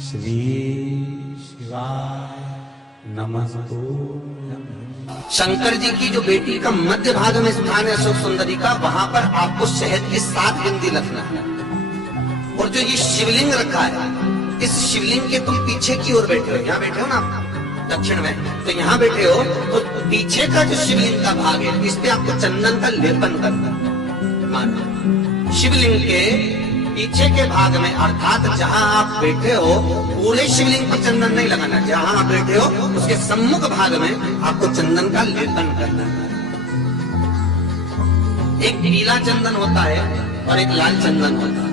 श्री शिवाय नमस्तु। शंकर जी की जो बेटी का मध्य भाग में स्थान है अशोक सुंदरी का, वहां पर आपको शहद की 7 बिंदी रखना है। और जो ये शिवलिंग रखा है, इस शिवलिंग के तुम पीछे की ओर बैठे हो, यहाँ बैठे हो ना आप दक्षिण में, तो यहाँ बैठे हो, तो पीछे का जो शिवलिंग का भाग है, इस पे आपको चंदन का लेपन करना है। मानो शिवलिंग के पीछे के भाग में, अर्थात जहां आप बैठे हो, पूरे शिवलिंग पर चंदन नहीं लगाना। जहां आप बैठे हो उसके सम्मुख भाग में आपको चंदन का लेपन करना है। एक नीला चंदन होता है और एक लाल चंदन होता है।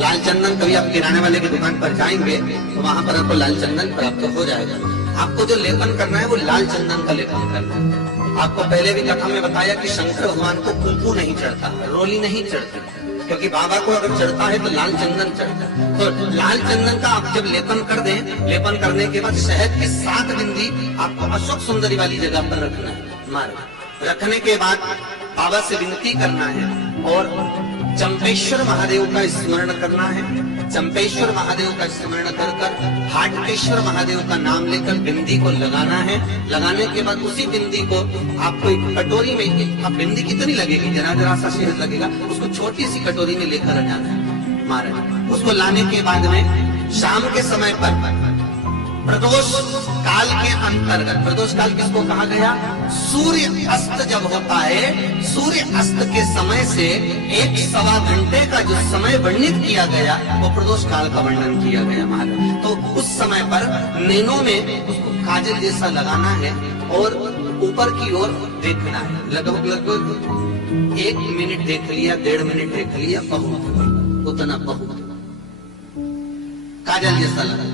लाल चंदन कभी आप किराने वाले की दुकान पर जाएंगे तो वहां पर आपको लाल चंदन प्राप्त हो जाएगा। आपको जो लेपन करना है वो लाल चंदन का लेपन करना है। आपको पहले भी कथा में बताया कि शंकर भगवान को कुंकू नहीं चढ़ता, रोली नहीं चढ़ती, क्योंकि बाबा को अगर चढ़ता है तो लाल चंदन चढ़ता है। तो लाल चंदन का आप जब लेपन कर दें, लेपन करने के बाद शहद की 7 बिंदी आपको अशोक सुंदरी वाली जगह पर रखना है। मार रखने के बाद बाबा से विनती करना है और चंपेश्वर महादेव का स्मरण करना है। चंपेश्वर महादेव का स्मरण कर कर हाटकेश्वर महादेव का नाम लेकर बिंदी को लगाना है। लगाने के बाद उसी बिंदी को आपको एक कटोरी में, अब बिंदी कितनी लगेगी, जरा जरा सा शहद लगेगा, उसको छोटी सी कटोरी में लेकर जाना है। महाराज उसको लाने के बाद में शाम के समय पर प्रदोष काल के अंतर्गत, प्रदोष काल किसको कहा गया, सूर्य अस्त जब होता है, सूर्य अस्त के समय से 1-1.25 घंटे का जो समय वर्णित किया गया वो प्रदोष काल का वर्णन किया गया महाराज। तो उस समय पर नैनों में उसको काजल जैसा लगाना है और ऊपर की ओर देखना है। लगभग 1 मिनट देख लिया, 1.5 मिनट देख लिया, बहुत उतना बहुत काजल जैसा लगा।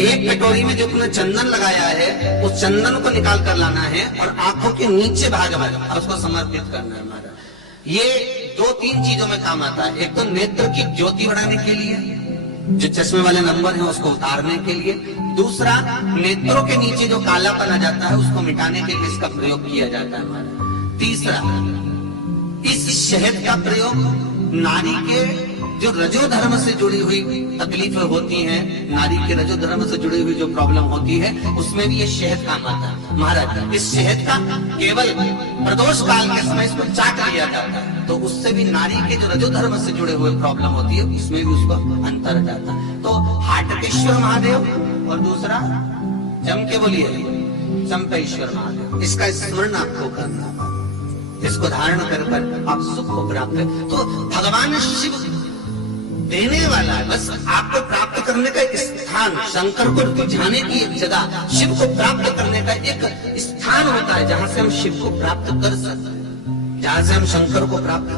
एक कटोरी में जो तुमने चंदन लगाया है उस चंदन को निकाल कर लाना है और आंखों के नीचे भाग में उसको समर्पित करना है महाराज। ये 2-3 चीजों में काम आता है। एक तो नेत्र की ज्योति बढ़ाने के लिए, जो चश्मे वाले नंबर है उसको उतारने के लिए। दूसरा, नेत्रों के नीचे जो कालापन आ जाता है उसको मिटाने के लिए इसका प्रयोग किया जाता है महाराज। तीसरा, इस शहद का प्रयोग नारी के जो रजो धर्म से जुड़ी हुई तकलीफें होती हैं, नारी के रजो धर्म से जुड़ी हुई जो प्रॉब्लम होती है, उसमें भी ये शहद काम आता है महाराज। इस शहद का केवल प्रदोष काल के समय इसको चाट लिया जाता है, तो उससे भी नारी के जो रजो धर्म से जुड़े हुए प्रॉब्लम होती है उसमें भी उसको अंतर जाता है। तो हाटकेश्वर महादेव और दूसरा जम के बोलिए चंपेश्वर महादेव, इसका स्मरण आपको करना, इसको धारण कर आप सुख को प्राप्त करें। तो भगवान शिव देने वाला है, बस आपको प्राप्त करने का एक स्थान, शंकर को रिझाने की एक जगह, शिव को प्राप्त करने का एक स्थान होता है जहां से हम शिव को प्राप्त कर सकते हैं, जहां से हम शंकर को प्राप्त